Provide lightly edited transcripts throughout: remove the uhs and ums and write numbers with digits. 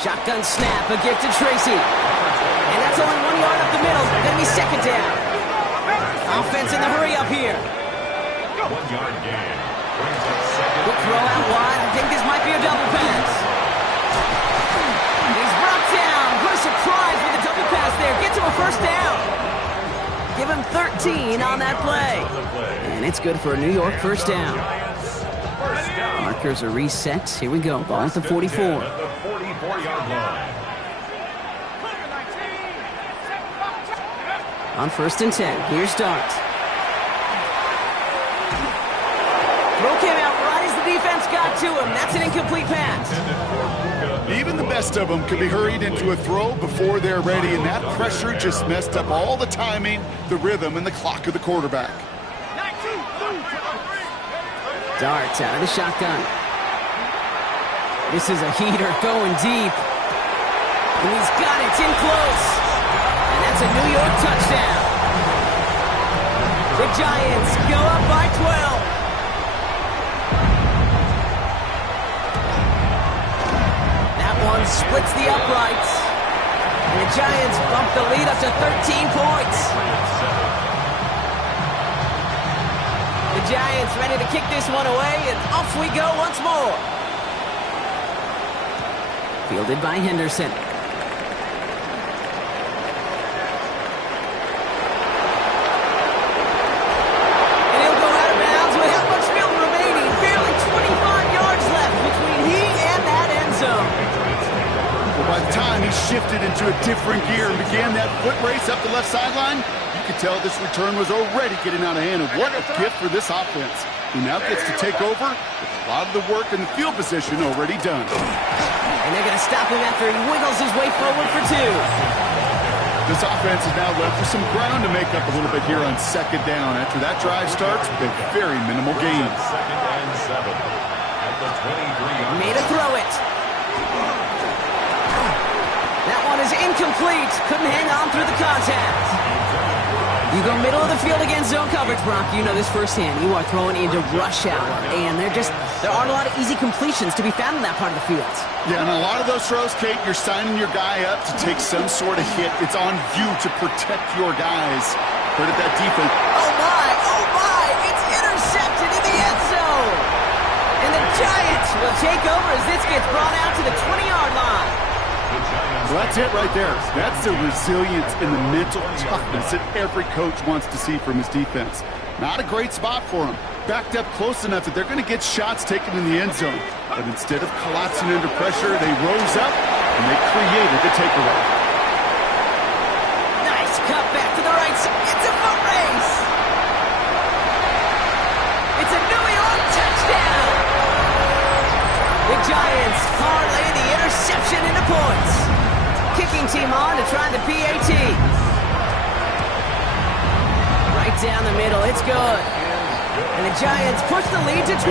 Shotgun snap, a gift to Tracy. And that's only 1 yard up the middle. Gonna be second down. Offense in the hurry up here. 1 yard gain. Quick throw out wide. I think this might be a double pass. He's brought down. What a surprise with the double pass there. Gets him a first down. Give him 13 on that play. And it's good for a New York first down. Markers are reset. Here we go. Ball at the 44. On 1st and 10. Here's Dart. Throw came out right as the defense got to him. That's an incomplete pass. Even the best of them can be hurried into a throw before they're ready, and that pressure just messed up all the timing, the rhythm, and the clock of the quarterback. Dart out of the shotgun. This is a heater going deep. And he's got it in close. And that's a New York touchdown. The Giants go up by 12. That one splits the uprights. And the Giants bump the lead up to 13 points. The Giants ready to kick this one away, and off we go once more. Fielded by Henderson. And he'll go out of bounds with how much field remaining? Barely 25 yards left between he and that end zone. Well, by the time he shifted into a different gear and began that foot race up the left sideline, you could tell this return was already getting out of hand. And what a gift for this offense, who now gets to take over with a lot of the work and the field position already done. And they're going to stop him after he wiggles his way forward for 2. This offense is now left with some ground to make up a little bit here on 2nd down. After that drive starts with very minimal gains. 2nd and 7 at the 23. Made a throw it. That one is incomplete. Couldn't hang on through the contact. You go middle of the field against zone coverage, Brock. You know this firsthand. You are throwing into rush hour, and there aren't a lot of easy completions to be found in that part of the field. Yeah, and a lot of those throws, Kate, you're signing your guy up to take some sort of hit. It's on you to protect your guys. Credit that defense. Oh my, it's intercepted in the end zone. And the Giants will take over as this gets brought out to the 20-yard line. Well, that's it right there. That's the resilience and the mental toughness that every coach wants to see from his defense. Not a great spot for him. Backed up close enough that they're going to get shots taken in the end zone. But instead of collapsing under pressure, they rose up and they created the takeaway. Nice cut back to the right side. It's a foot race. It's a New York touchdown. The Giants parlay the interception into points. Kicking team on to try the PAT. Right down the middle, it's good. And the Giants push the lead to 20.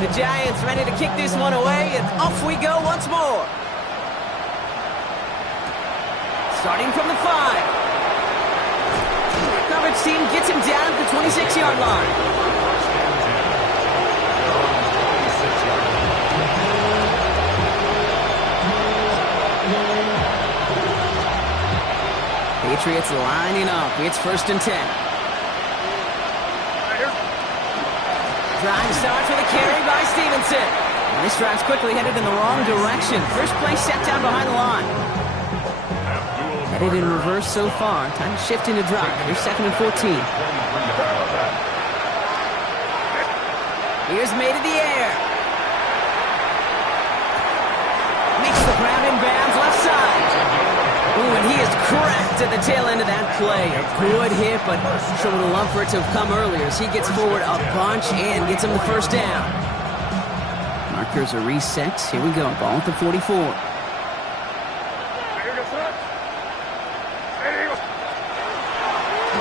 The Giants ready to kick this one away, and off we go once more. Starting from the 5. Coverage team gets him down at the 26-yard line. Patriots lining up. It's 1st and 10. Drive starts with a carry by Stevenson. And this drive's quickly headed in the wrong direction. First play set down behind the line. Headed in reverse so far. Time to shift into drive. Here's 2nd and 14. Here's made in the air. Makes the grab in bounds left side. Ooh, and he is cracked at the tail end of that play. A good hit, but sure would have loved for it to have come earlier as he gets forward a bunch and gets him the first down. Markers are reset. Here we go. Ball at the 44.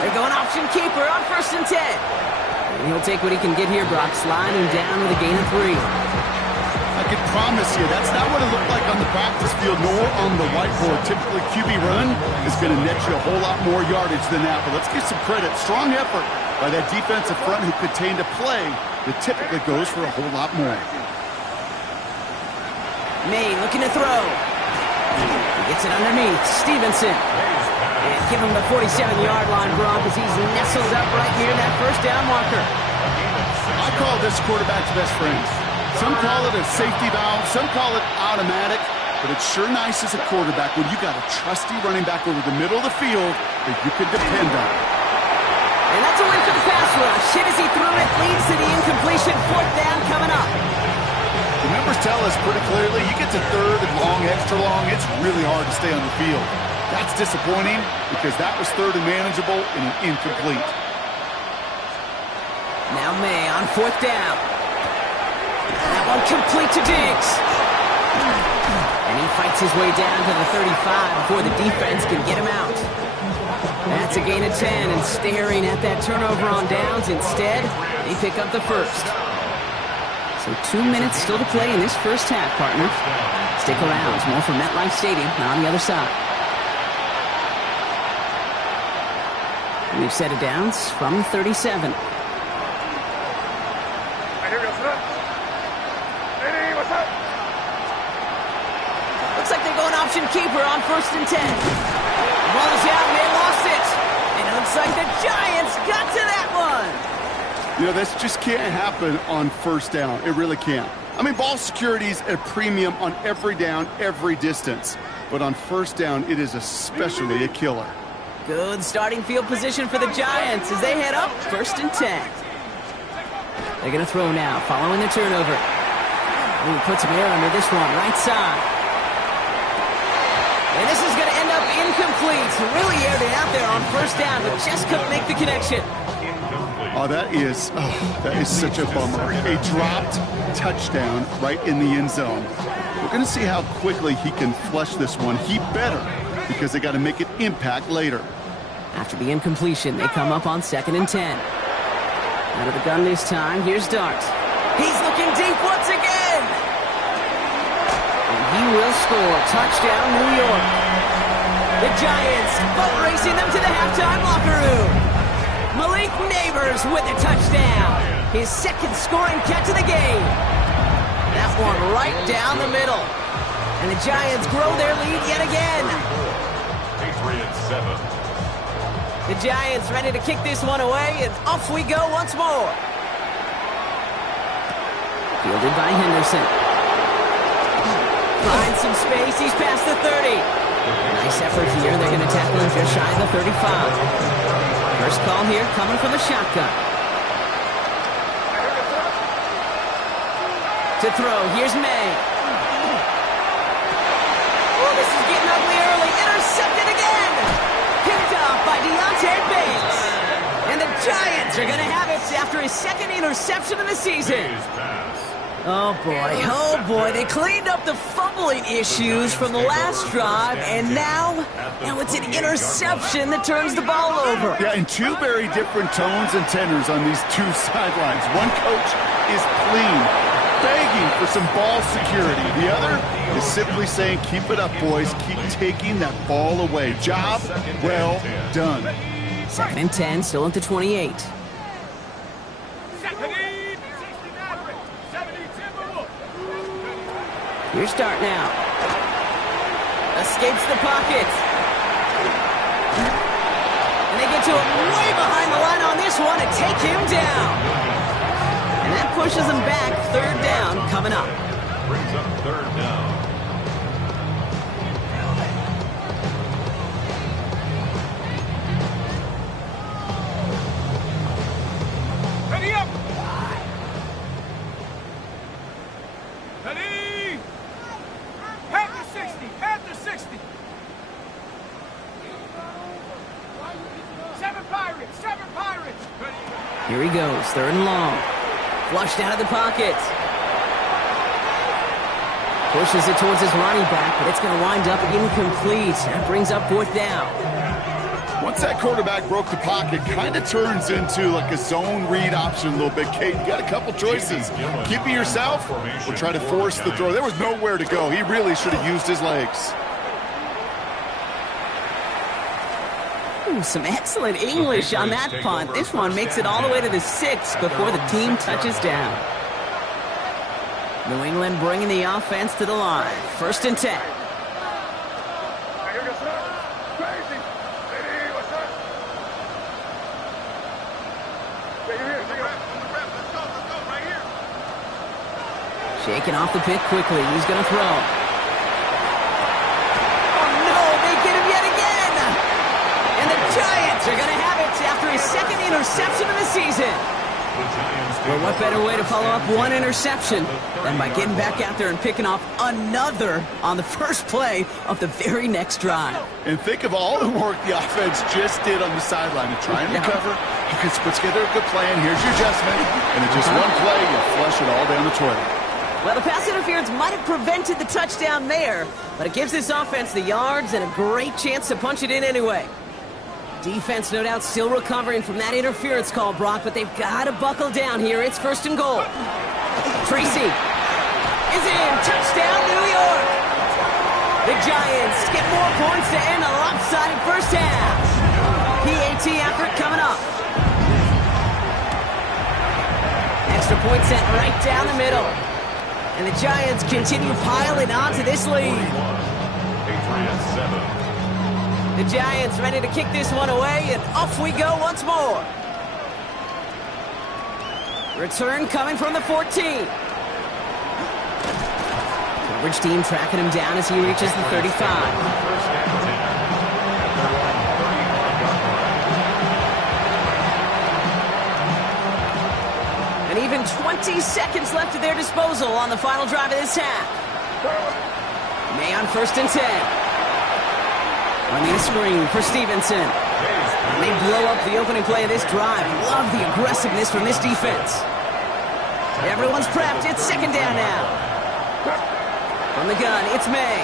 They're going option keeper on 1st and 10. And he'll take what he can get here, Brock. Sliding down with a gain of 3. I can promise you, that's not what it looked like on the practice field, nor on the whiteboard. Typically, QB run is going to net you a whole lot more yardage than that. But let's give some credit. Strong effort. by that defensive front who contained a play that typically goes for a whole lot more. May looking to throw. He gets it underneath. Stevenson. And give him the 47-yard line, Gronk, as he's nestled up right near that first down marker. I call this quarterback's best friend. Some call it a safety valve, some call it automatic, but it's sure nice as a quarterback when you got a trusty running back over the middle of the field that you can depend on. And that's a win for the pass rush. Hit as he threw it, leads to the incompletion. Fourth down coming up. The numbers tell us pretty clearly, you get to third and long, extra long, it's really hard to stay on the field. That's disappointing because that was third and manageable and an incomplete. Now May on fourth down. That one complete to Diggs. And he fights his way down to the 35 before the defense can get him out. That's a gain of 10, and staring at that turnover on downs. Instead, they pick up the first. So 2 minutes still to play in this first half, partner. Stick around. More from MetLife Stadium on the other side. We've set it downs from 37. Looks like they're going option keeper on 1st and 10. The ball is out, and they lost it. And it looks like the Giants got to that one. You know, this just can't happen on first down. It really can't. I mean, ball security's at a premium on every down, every distance. But on first down, it is especially a killer. Good starting field position for the Giants as they head up 1st and 10. They're going to throw now, following the turnover. Ooh, puts some air under this one, right side. And this is going to end up incomplete. Really aired it out there on first down, but just couldn't make the connection. Oh, that is such a bummer. A dropped touchdown right in the end zone. We're going to see how quickly he can flush this one. He better, because they got to make an impact later. After the incompletion, they come up on 2nd and 10. Out of the gun this time, here's Dart. He's looking deep once again! And he will score. Touchdown, New York. The Giants boat racing them to the halftime locker room. Malik Neighbors with a touchdown. His second scoring catch of the game. That one right down the middle. And the Giants grow their lead yet again. Patriots 7. The Giants ready to kick this one away, and off we go once more. Fielded by Henderson. Finds some space. He's past the 30. Nice effort here. They're going to tackle him just shy of the 35. First call here coming from a shotgun. To throw. Here's May. Oh, this is getting ugly early. Intercepted again. Picked off by Deontay Banks. And the Giants are going to have it after his second interception of the season. Oh, boy. They cleaned up the fumbling issues from the last drive, and now it's an interception that turns the ball over. Yeah, and two very different tones and tenors on these two sidelines. One coach is clean, begging for some ball security. The other is simply saying, keep it up, boys. Keep taking that ball away. Job well done. 2nd and 10, still at the 28. Here's Dart now. Escapes the pocket. And they get to him way behind the line on this one and take him down. And that pushes them back. 3rd down coming up. Brings up 3rd down. Ready up! Ready! Panther 60! 7 Pirates! Ready? Here he goes, 3rd and long. Flushed out of the pocket. Pushes it towards his running back, but it's going to wind up incomplete. That brings up 4th down. Once that quarterback broke the pocket, kind of turns into like a zone read option a little bit. Kate, you got a couple choices. Keep it yourself or try to force the throw. There was nowhere to go. He really should have used his legs. Ooh, some excellent English on that punt. This one makes it all the way to the 6 before the team touches down. New England bringing the offense to the line. 1st and 10. Shaking off the pick quickly. He's going to throw. Oh, no, they get him yet again. And the Giants are going to have it after his 2nd interception of the season. Well, what better way to follow up one interception than by getting back out there and picking off another on the first play of the very next drive. And think of all the work the offense just did on the sideline to try and recover. You can put together a good plan. Here's your adjustment. And in just one play, you flush it all down the toilet. Well, the pass interference might have prevented the touchdown there, but it gives this offense the yards and a great chance to punch it in anyway. Defense, no doubt, still recovering from that interference call, Brock, but they've got to buckle down here. It's 1st and goal. Tracy is in. Touchdown, New York. The Giants get more points to end a lopsided first half. PAT effort coming up. Extra point set right down the middle. And the Giants continue piling onto this lead. The Giants ready to kick this one away, and off we go once more. Return coming from the 14. Coverage team tracking him down as he reaches the 35. And even 20 seconds left at their disposal on the final drive of this half. May on 1st and 10. Running a screen for Stevenson. And they blow up the opening play of this drive. Love the aggressiveness from this defense. Everyone's prepped. It's 2nd down now. From the gun, it's May.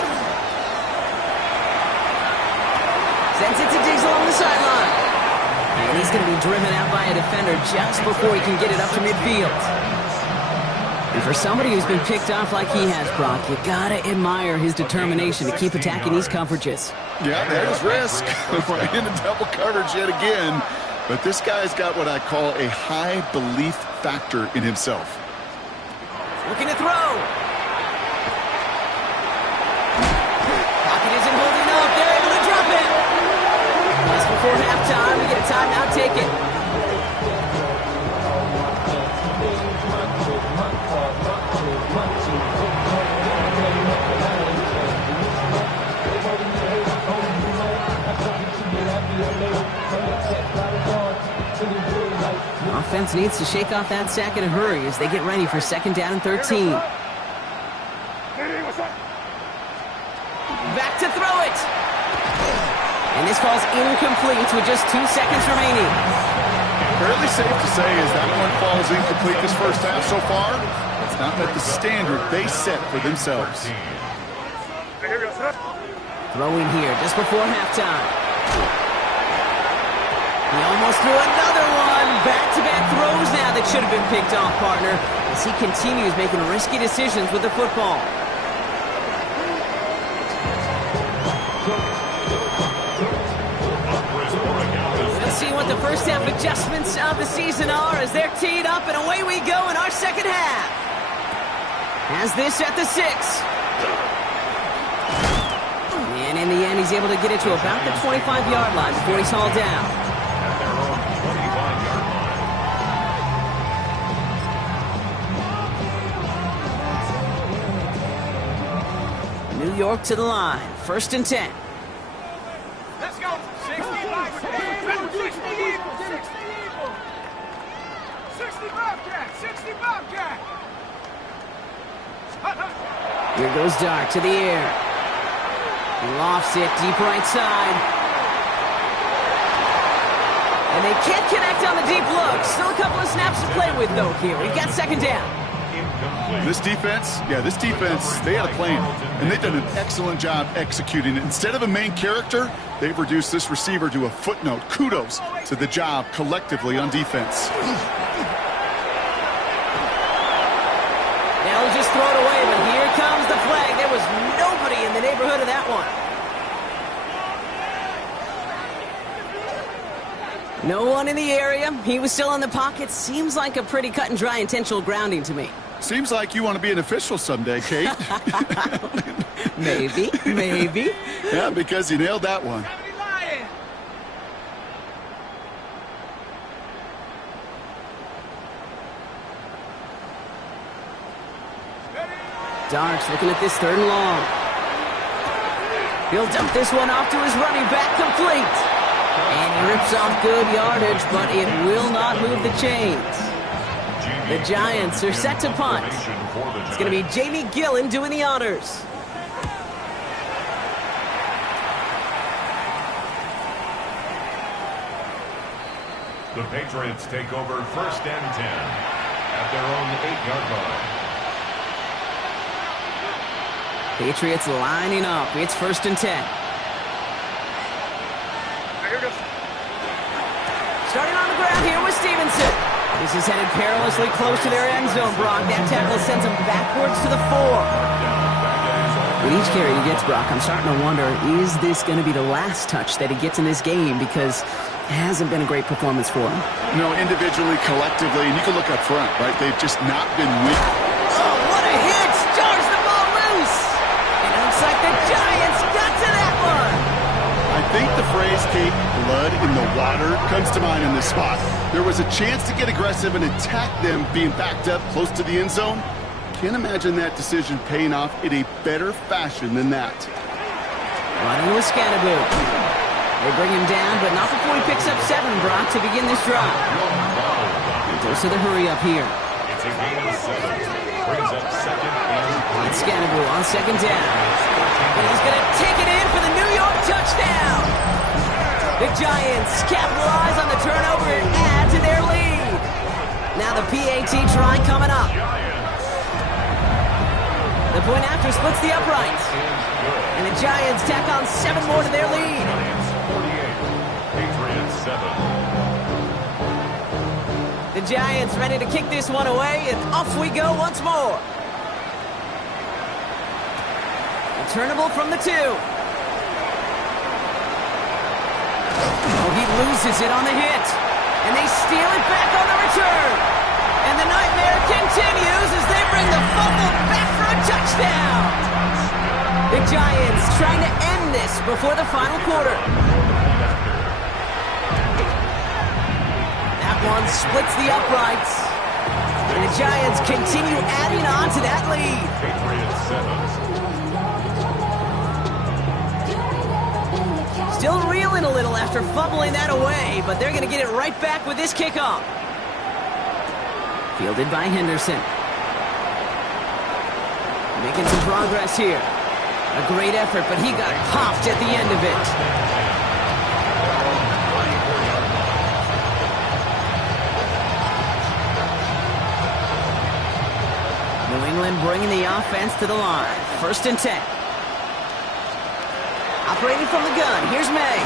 Sends it to Diggs along the sideline. And he's going to be driven out by a defender just before he can get it up to midfield. And for somebody who's been picked off like he has, Brock, you got to admire his determination to keep attacking these coverages. Yeah, there's risk. We're in a double coverage yet again. But this guy's got what I call a high belief factor in himself. Looking to throw. Pocket isn't holding up. They're able to drop it. Just before halftime, we get a timeout taken. Offense needs to shake off that sack in a hurry as they get ready for 2nd down and 13. Back to throw it. And this falls incomplete with just 2 seconds remaining. Fairly safe to say as that one falls incomplete this first half so far. It's not met the standard they set for themselves. Throwing here just before halftime. He almost threw another one. Back-to-back throws now that should have been picked off, partner, as he continues making risky decisions with the football. We'll see what the first half adjustments of the season are as they're teed up, and away we go in our second half. Has this at the 6. And in the end, he's able to get it to about the 25-yard line before he's hauled down. New York to the line. 1st and 10. Let's go. 60 Bobcat. 60 Bobcat. Here goes Dart to the air. He lofts it deep right side. And they can't connect on the deep look. Still a couple of snaps to play with, though, here. We've got 2nd down. This defense, they had a plan, and they've done an excellent job executing it. Instead of a main character, they've reduced this receiver to a footnote. Kudos to the job collectively on defense. They'll just throw it away, but here comes the flag. There was nobody in the neighborhood of that one. No one in the area. He was still in the pocket. Seems like a pretty cut and dry intentional grounding to me. Seems like you want to be an official someday, Kate. Maybe, maybe. Yeah, because you nailed that one. Darks looking at this 3rd and long. He'll dump this one off to his running back, complete. And he rips off good yardage, but it will not move the chains. The Giants are set to punt. It's going to be Jamie Gillen doing the honors. The Patriots take over 1st and 10 at their own 8-yard line. Patriots lining up. It's 1st and 10. Starting on the ground here with Stevenson. This is headed perilously close to their end zone, Brock. That tackle sends him backwards to the 4. With each carry he gets, Brock, I'm starting to wonder, is this going to be the last touch that he gets in this game? Because it hasn't been a great performance for him. No, individually, collectively, and you can look up front, right? They've just not been weak. Oh, what a hit! Jars the ball loose! And it looks like the Giants got to that one! I think the phrase, Kate, blood in the water, comes to mind in this spot. There was a chance to get aggressive and attack them being backed up close to the end zone. Can't imagine that decision paying off in a better fashion than that. Running with Scannaboo. They bring him down, but not before he picks up 7, Brock, to begin this drive. Goes to the hurry up here. It's a gain of 7. Brings up 2nd and 3. It's Scannaboo on 2nd down. And he's going to take it in for the New York touchdown. The Giants capitalize on the turnover and add to their lead. Now the PAT try coming up. The point after splits the uprights. And the Giants tack on 7 more to their lead. 48. Patriots 7. The Giants ready to kick this one away, and off we go once more. Returnable from the 2. Oh, he loses it on the hit. And they steal it back on the return. And the nightmare continues as they bring the fumble back for a touchdown. The Giants trying to end this before the final quarter. That one splits the uprights. And the Giants continue adding on to that lead. Patriots 7. Still reeling a little after fumbling that away, but they're going to get it right back with this kickoff. Fielded by Henderson. Making some progress here. A great effort, but he got popped at the end of it. New England bringing the offense to the line. 1st and 10. Operating from the gun, here's May.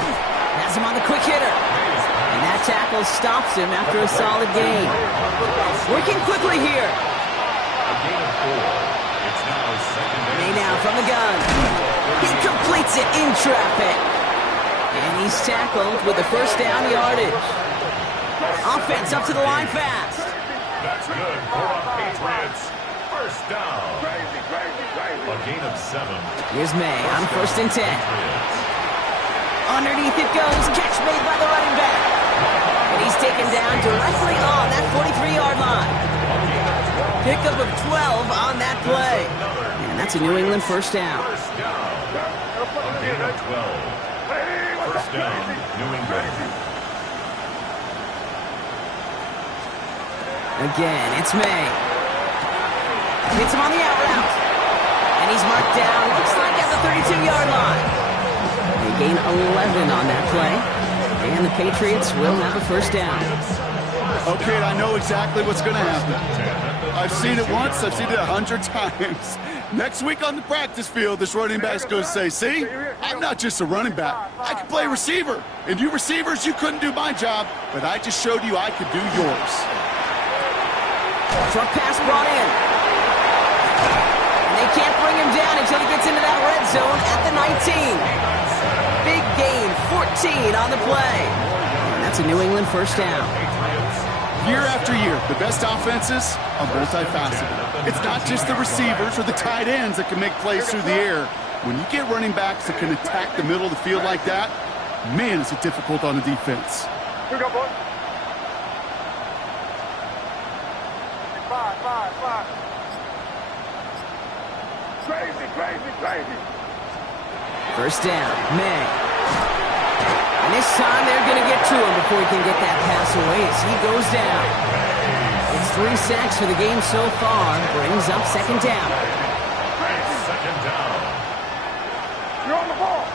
Has him on the quick hitter. And that tackle stops him after a solid gain. Working quickly here. A gain of 4. It's now 2nd and May now from the gun. He completes it in traffic. And he's tackled with the 1st down yardage. Offense up to the line fast. That's good for the Patriots. 1st down. A gain of 7. Here's May on 1st and 10. Underneath it goes. Catch made by the running back. And he's taken down directly on that 43-yard line. Pickup of 12 on that play. And that's a New England 1st down. 1st down. A gain of 12. 1st down, New England. Again, it's May. Hits him on the out route. And he's marked down, looks like at the 32-yard line. They gain 11 on that play. And the Patriots will have a 1st down. Okay, I know exactly what's going to happen. I've seen it once, I've seen it 100 times. Next week on the practice field, this running back's going to say, see, I'm not just a running back. I can play receiver. And you receivers, you couldn't do my job, but I just showed you I could do yours. Short pass brought in. And they can't bring him down until he gets into that red zone at the 19. Big gain, 14 on the play. And That's a New England first down. Year after year, the best offenses are multifaceted. It's not just the receivers or the tight ends that can make plays through the air. When you get running backs that can attack the middle of the field like that, man, is it difficult on the defense. Here we go, boy. Five. Crazy. First down, May. And this time they're going to get to him before he can get that pass away as he goes down. It's 3 sacks for the game so far. Brings up second down. Second down. You're on the ball.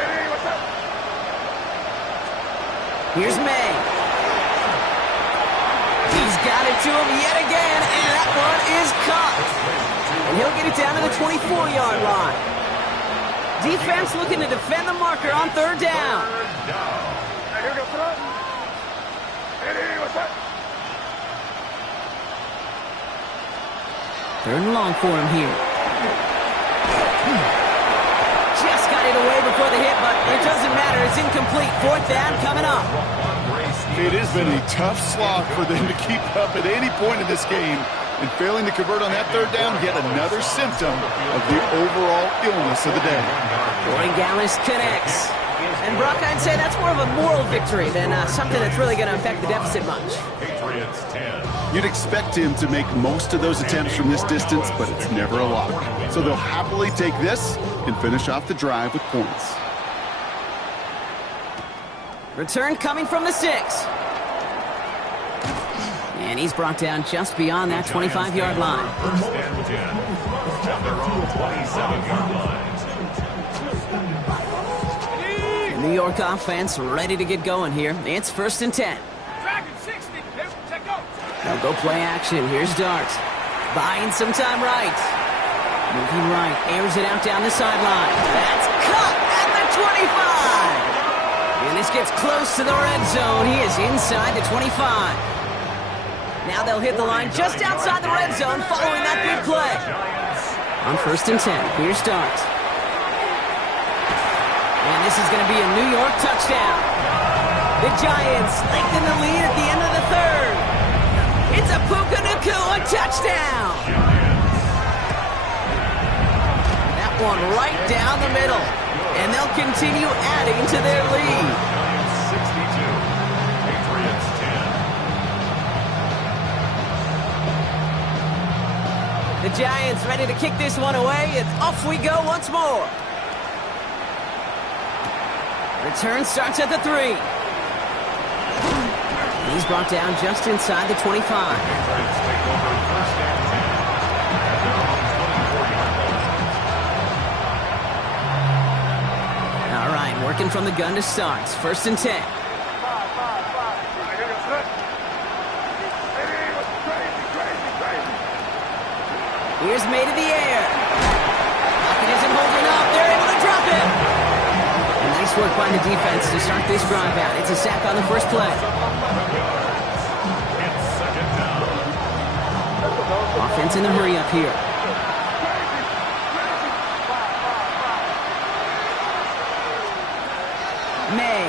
Hey, what's up? Here's May. He's got it to him yet again, and that one is caught. And he'll get it down to the 24-yard line. Defense looking to defend the marker on third down. Hey, here we go, son. Hey, what's up? Third and long for him here. Just got it away before the hit, but it doesn't matter. It's incomplete. Fourth down coming up. It has been a tough slog for them to keep up at any point in this game. And failing to convert on that third down, yet another symptom of the overall illness of the day. Corey Gallis connects. And Brock, I'd say that's more of a moral victory than something that's really going to affect the deficit much. Patriots 10. You'd expect him to make most of those attempts from this distance, but it's never a lock. So they'll happily take this and finish off the drive with points. Return coming from the 6. And he's brought down just beyond that 25-yard line. First and 10. At their own 27-yard line. The New York offense ready to get going here. It's first and 10. Dragon 60. Take go. They'll go play action. Here's Dart. Buying some time right. Moving right. Airs it out down the sideline. That's caught at the 25. And this gets close to the red zone. He is inside the 25. Now they'll hit the line just outside the red zone following that big play. On first and 10, here's Dart. And this is going to be a New York touchdown. The Giants lengthen the lead at the end of the third. It's a Puka Nacua touchdown. That one right down the middle. And they'll continue adding to their lead. 62. Patriots 10. The Giants ready to kick this one away, and off we go once more. Return starts at the 3. He's brought down just inside the 25. Patriots take over first and 10. At their own 24-yard line. All right, working from the gun to start. First and 10. Here's May to the air. Pocket isn't holding up. They're able to drop him. And nice work by the defense to start this drive out. It's a sack on the first play. It's second down. Offense in the hurry up here. May.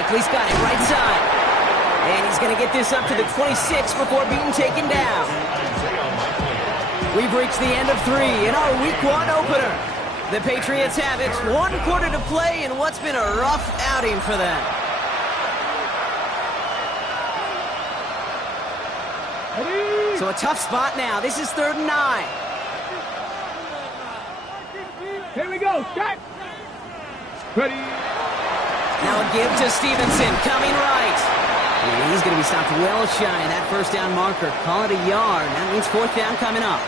Likely's got it right side. And he's going to get this up to the 26 before being taken down. We've reached the end of 3 in our Week 1 opener. The Patriots have it. 1 quarter to play in what's been a rough outing for them. So a tough spot now. This is 3rd and 9. Here we go. Start. Ready. Now a give to Stevenson, coming right. And he's going to be stopped well shy of that first down marker. Call it a yard. That means 4th down coming up.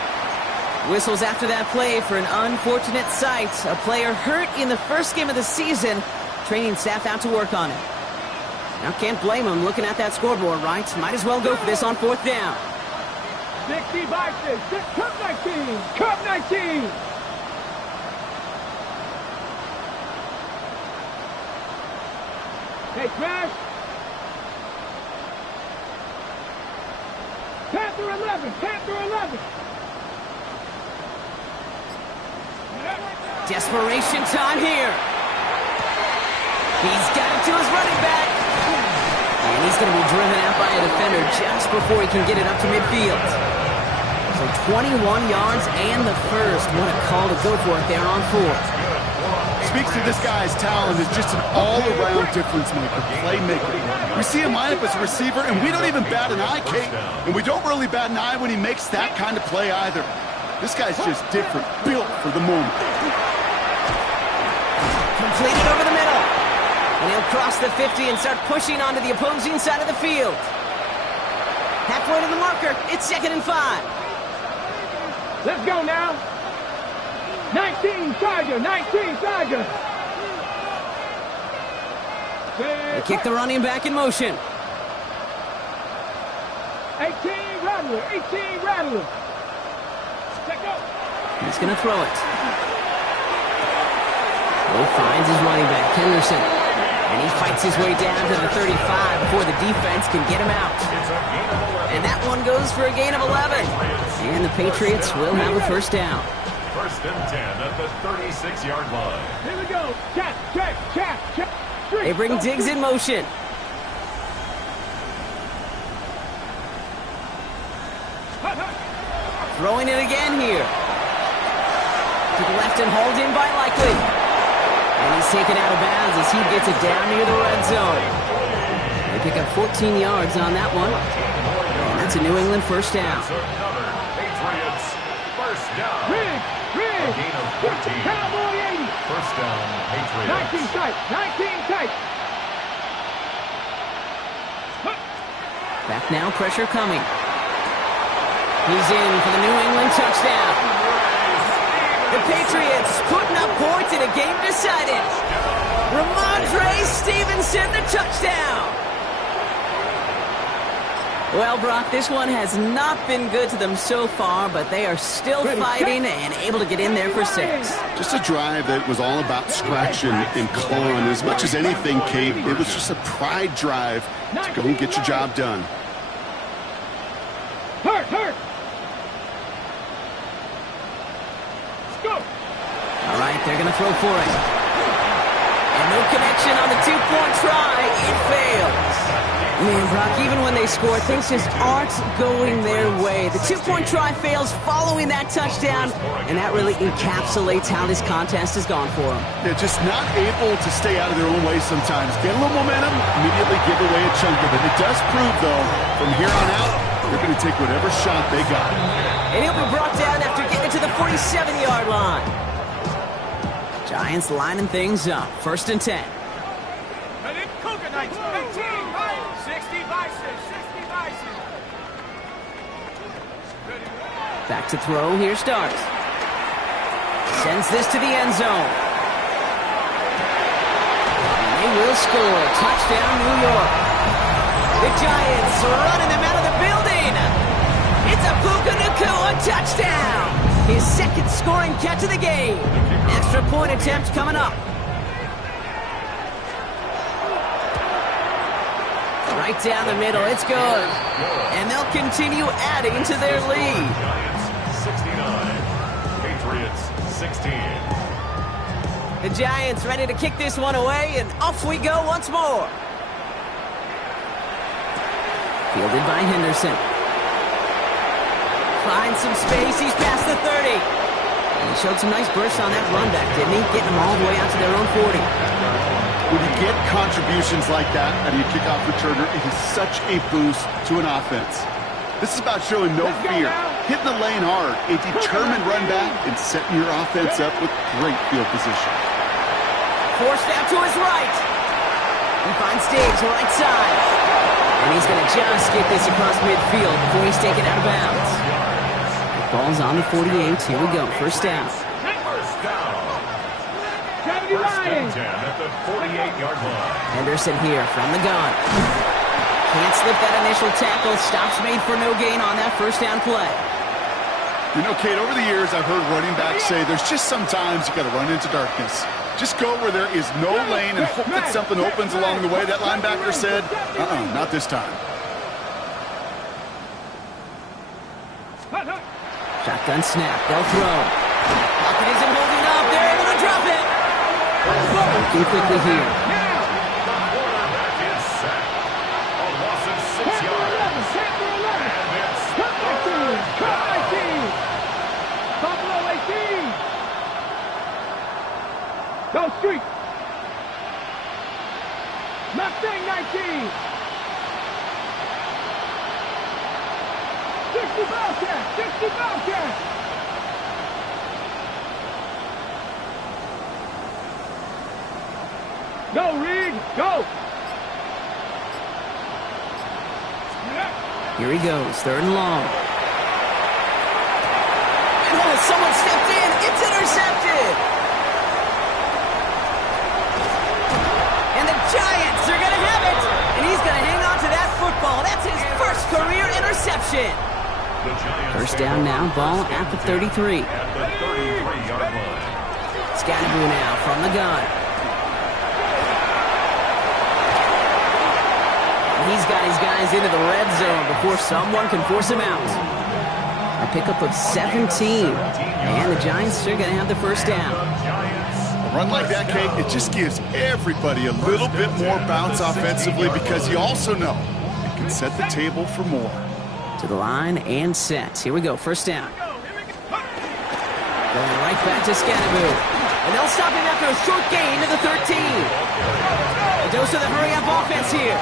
Whistles after that play for an unfortunate sight. A player hurt in the first game of the season. Training staff out to work on it. Now can't blame him looking at that scoreboard, right? Might as well go for this on 4th down. 60 boxes. Cup 19. Cup 19. Hey, Smash. Panther 11. Panther 11. Desperation time here. He's got it to his running back. And he's going to be driven out by a defender just before he can get it up to midfield. So 21 yards and the first. What a call to go for it there on fourth. Speaks to this guy's talent as just an all-around difference maker, playmaker. We see him line up as a receiver, and we don't even bat an eye, Kate. And we don't really bat an eye when he makes that kind of play either. This guy's just different, built for the moment. Completed over the middle. And he'll cross the 50 and start pushing onto the opposing side of the field. Halfway to the marker. It's 2nd and 5. Let's go now. 19 Charger, 19 Charger. They kick the running back in motion. 18 Rattler, 18 Rattler. Check go. He's going to throw it. He finds his running back, Henderson. And he fights his way down to the 35 before the defense can get him out. And that one goes for a gain of 11. And the Patriots will have a first down. 1st and 10 at the 36-yard line. Here we go. Check. They bring Diggs in motion. Throwing it again here. To the left and hauled in by Likely. And he's taken out of bounds as he gets it down near the red zone. They pick up 14 yards on that one. And that's a New England first down. Another Patriots first down. A gain of 14. Cowboy 80. First down, Patriots. 19 tight, 19 tight. Back now, pressure coming. He's in for the New England touchdown. The Patriots putting up points in a game decided. Ramondre Stevenson, the touchdown. Well, Brock, this one has not been good to them so far, but they are still fighting and able to get in there for 6. Just a drive that was all about scratching and clawing. As much as anything, Kate, it was just a pride drive to go and get your job done. Hurt. All right, they're going to throw for it. And no connection on the 2-point try. It fails. Man, Brock, even when they score, things just aren't going their way. The 2-point try fails following that touchdown, and that really encapsulates how this contest has gone for them. They're just not able to stay out of their own way sometimes. Get a little momentum, immediately give away a chunk of it. It does prove, though, from here on out, they're going to take whatever shot they got. And he'll be brought down after getting to the 47-yard line. Giants lining things up. 1st and 10. Back to throw. Here starts. Sends this to the end zone. And they will score. Touchdown, New York. The Giants running them out of the building. It's a Puka Nacua touchdown. His 2nd scoring catch of the game. Extra point attempt coming up. Right down the middle. It's good. And they'll continue adding to their lead. Giants 69. Patriots 16. The Giants ready to kick this one away, and off we go once more. Fielded by Henderson. Finds some space. He's past the 30. And he showed some nice bursts on that run back, didn't he? Getting them all the way out to their own 40. When you get contributions like that out of your kickoff returner, it is such a boost to an offense. This is about showing no fear, hitting the lane hard, a determined run back, and setting your offense up with great field position. Forced out to his right. He finds Diggs right side. And he's going to just get this across midfield before he's taken out of bounds. The ball's on the 48. Here we go. First down. First down. First and 10 at the 48-yard line. Henderson here from the gun. Can't slip that initial tackle. Stops made for no gain on that first down play. You know, Kate, over the years, I've heard running backs say there's just sometimes you got to run into darkness. Just go where there is no lane and hope that something opens along the way. That linebacker said, not this time. Shotgun snap. They'll throw. Pocket isn't holding up. They're able to drop it. Working quickly here. go, street. Mustang 19. 60 Bobcat, 60 Bobcat. Go, Reed, go. Here he goes, 3rd and long. Oh, someone stepped in. It's intercepted. And the Giants are going to have it. And he's going to hang on to that football. That's his first career interception. First down now, ball at the 33. At the 33-yard line. Scatterboo now from the gun. He's got his guys into the red zone before someone can force him out. A pickup of 17. And the Giants are going to have the first down. A run like that, Kate, it just gives everybody a little bit more bounce offensively because you also know it can set the table for more. To the line and set. Here we go, first down. Going right back to Scatterboo. And they'll stop him after a short gain to the 13. A dose of the hurry-up offense here.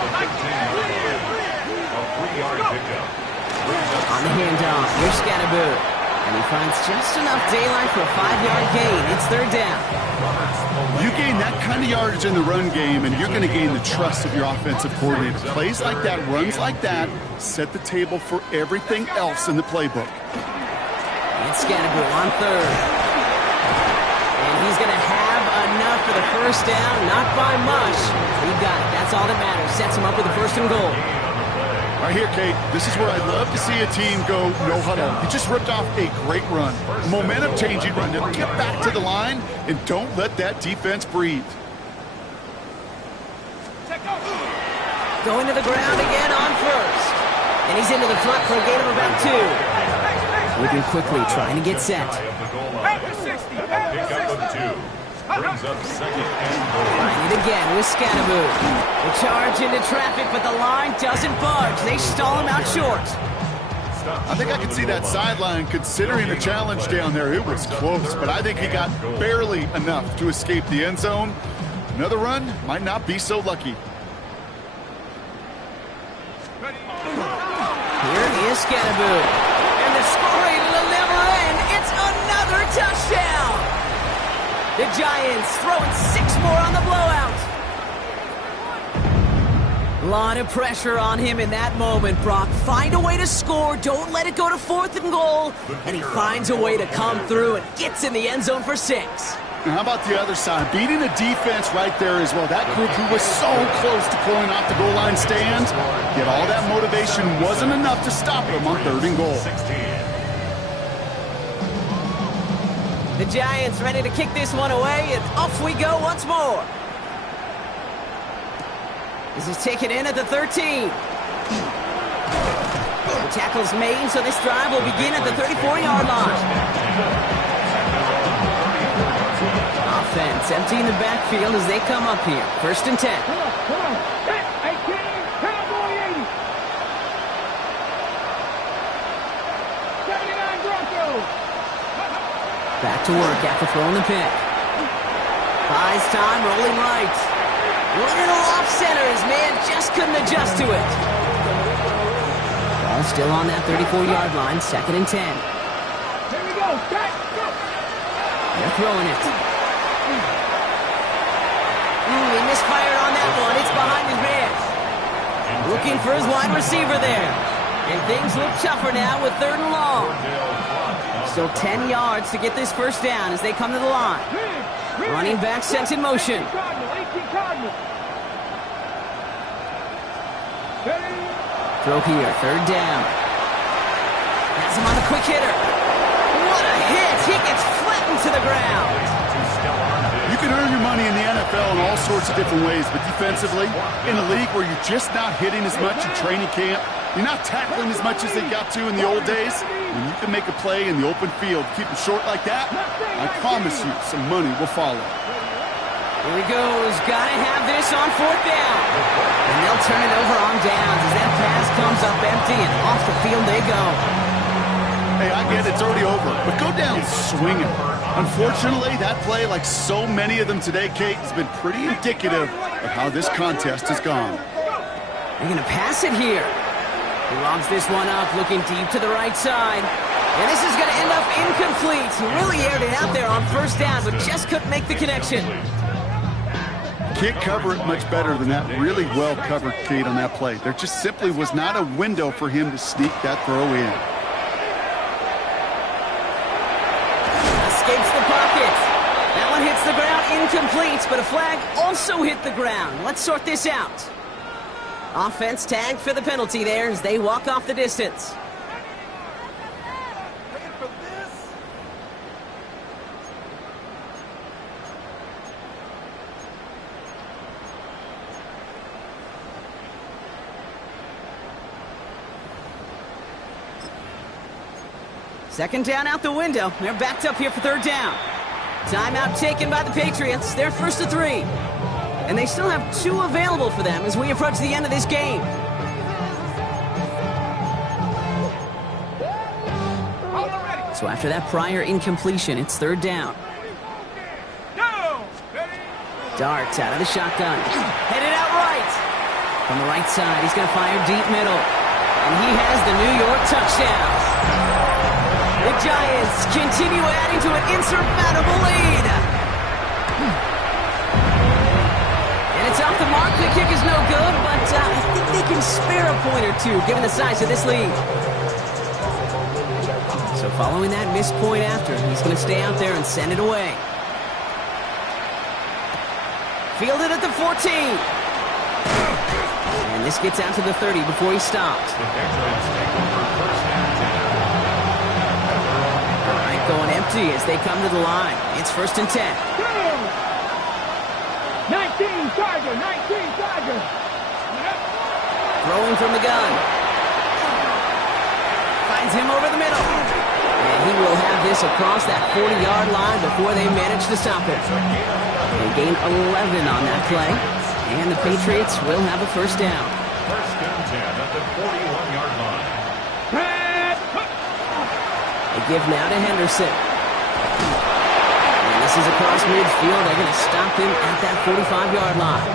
On the handoff, here's Scatterboo. And he finds just enough daylight for a 5-yard gain. It's 3rd down. You gain that kind of yardage in the run game, and you're going to gain the trust of your offensive coordinator. Plays like that, runs like that, set the table for everything else in the playbook. And Scatterboo on 3rd. And he's going to have enough for the first down, not by much. He got it. That's all that matters. Sets him up with a 1st and goal. Right here, Kate, this is where I'd love to see a team go no huddle. He just ripped off a great run. Momentum-changing run. Now get back to the line and don't let that defense breathe. Going to the ground again on 1st. And he's into the front for a gain of about 2. Moving quickly, trying to get set. Brings up 2nd and goal. Trying it again with Scatterboo. The charge into traffic, but the line doesn't budge. They stall him out short. I think I can see that sideline considering the challenge down there. It was close, but I think he got barely enough to escape the end zone. Another run might not be so lucky. Here is Scatterboo. And the scoring will never end. It's another touchdown. The Giants throwing 6 more on the blowout. A lot of pressure on him in that moment, Brock. Find a way to score. Don't let it go to 4th and goal. And he finds a way to come through and gets in the end zone for 6. Now how about the other side? Beating the defense right there as well. That group who was so close to pulling off the goal line stand, yet all that motivation wasn't enough to stop him on 3rd and goal. The Giants ready to kick this one away, and off we go once more. This is taken in at the 13. The tackle's made, so this drive will begin at the 34-yard line. Offense emptying the backfield as they come up here. 1st and 10. Come on. Hit, 18, Cowboy 80. 79 Broncos. Back to work after throwing the pick. Buys time, rolling right. Little off center. His man just couldn't adjust to it. Ball still on that 34-yard line. 2nd and 10. Here we go. Back, go. They're throwing it. He misfired on that one. It's behind his man. Looking for his wide receiver there. And things look tougher now with 3rd and long. Still 10 yards to get this first down as they come to the line. Running back sent in motion. 18 Cardinals. Throw here, 3rd down. Has him on the quick hitter. What a hit! He gets flattened to the ground. You can earn your money in the NFL in all sorts of different ways, but defensively, in a league where you're just not hitting as much in training camp, you're not tackling as much as they got to in the old days, when you can make a play in the open field, keep it short like that, I promise you some money will follow. Here he goes. Gotta have this on 4th down. And they'll turn it over on downs as that pass comes up empty and off the field they go. Hey, I get it, it's already over, but go down swinging. Unfortunately, that play, like so many of them today, Kate, has been pretty indicative of how this contest has gone. They're going to pass it here. He lobs this one up, looking deep to the right side. And this is going to end up incomplete. He really aired it out there on first down, but just couldn't make the connection. Can't cover it much better than that. Really well covered, Kate, on that play. There just simply was not a window for him to sneak that throw in. Escapes the pocket. That one hits the ground, incomplete, but a flag also hit the ground. Let's sort this out. Offense tagged for the penalty there as they walk off the distance. Second down out the window. They're backed up here for third down. Timeout taken by the Patriots. They're first to 3. And they still have 2 available for them as we approach the end of this game. So after that prior incompletion, it's third down. Darts out of the shotgun. Headed out right. From the right side, he's going to fire deep middle. And he has the New York touchdown. The Giants continue adding to an insurmountable lead. And it's off the mark. The kick is no good, but I think they can spare a point or two given the size of this lead. So following that missed point after, he's going to stay out there and send it away. Fielded at the 14. And this gets out to the 30 before he stopped. Going empty as they come to the line. It's first and 10. 19 Charger, 19 Charger. Throwing from the gun. Finds him over the middle. And he will have this across that 40-yard line before they manage to stop it. They gain 11 on that play. And the Patriots will have a first down. First and 10 at the 41-yard line. They give now to Henderson. And this is across midfield. They're going to stop him at that 45-yard line.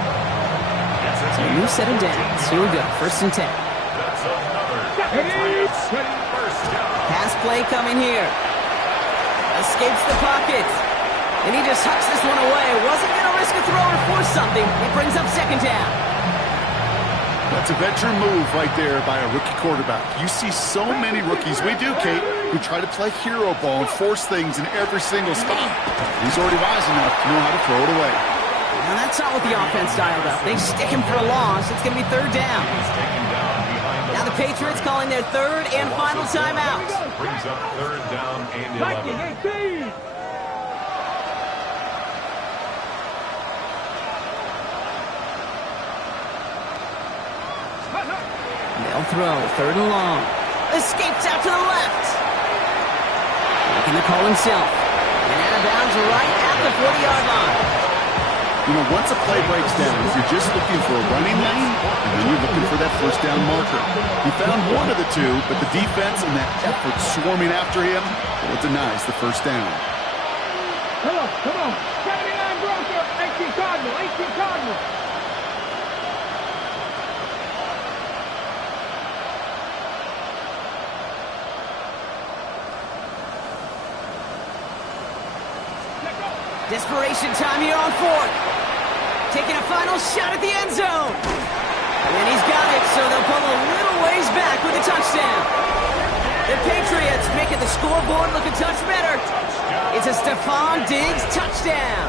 So a new set of downs. Here we go. First and 10. That's another first down. Pass play coming here. Escapes the pocket. And he just hucks this one away. Wasn't going to risk a throw or force something. It brings up second down. That's a veteran move right there by a rookie quarterback. You see so many rookies, we do, Kate, who try to play hero ball and force things in every single spot. He's already wise enough to know how to throw it away. Now that's not what the offense dialed up. They stick him for a loss. It's going to be third down. Now the Patriots calling their third and final timeout. Brings up third down and 11. They'll throw third and long. Escapes out to the left. Making the call himself. And out of bounds right at the 40-yard line. You know, once a play breaks down, you're just looking for a running lane, and then you're looking for that first down marker. He found one of the two, but the defense and that effort swarming after him, well, it denies the first down. Come on. 79 Broker, 18 Cardinal, 18 Cardinal. Desperation time here on fourth. Taking a final shot at the end zone. And he's got it, so they'll pull a little ways back with a touchdown. The Patriots making the scoreboard look a touch better. It's a Stephon Diggs touchdown.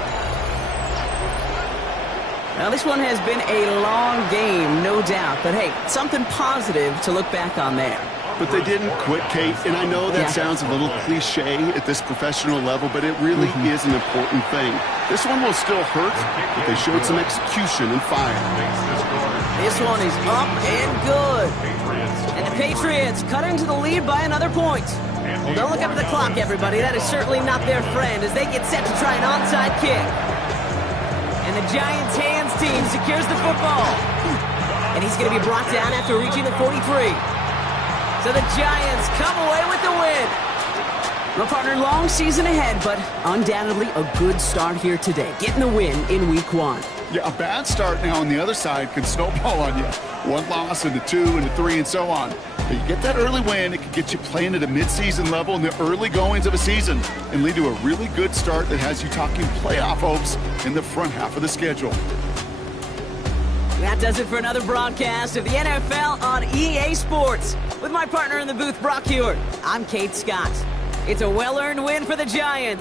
Now, this one has been a long game, no doubt. But, hey, something positive to look back on there. But they didn't quit, Kate, and I know that sounds a little cliche at this professional level, but it really is an important thing. This one will still hurt, but they showed some execution and fire. This one is up and good. And the Patriots cut into the lead by another point. Well, don't look up at the clock, everybody. That is certainly not their friend as they get set to try an onside kick. And the Giants' hands team secures the football. And he's going to be brought down after reaching the 43. So the Giants come away with the win. Well, partner, long season ahead, but undoubtedly a good start here today, getting the win in Week 1. Yeah, a bad start now on the other side can snowball on you. One loss into 2 into 3 and so on. But you get that early win, it can get you playing at a midseason level in the early goings of a season and lead to a really good start that has you talking playoff hopes in the front half of the schedule. That does it for another broadcast of the NFL on EA Sports. With my partner in the booth, Brock Hewitt, I'm Kate Scott. It's a well-earned win for the Giants.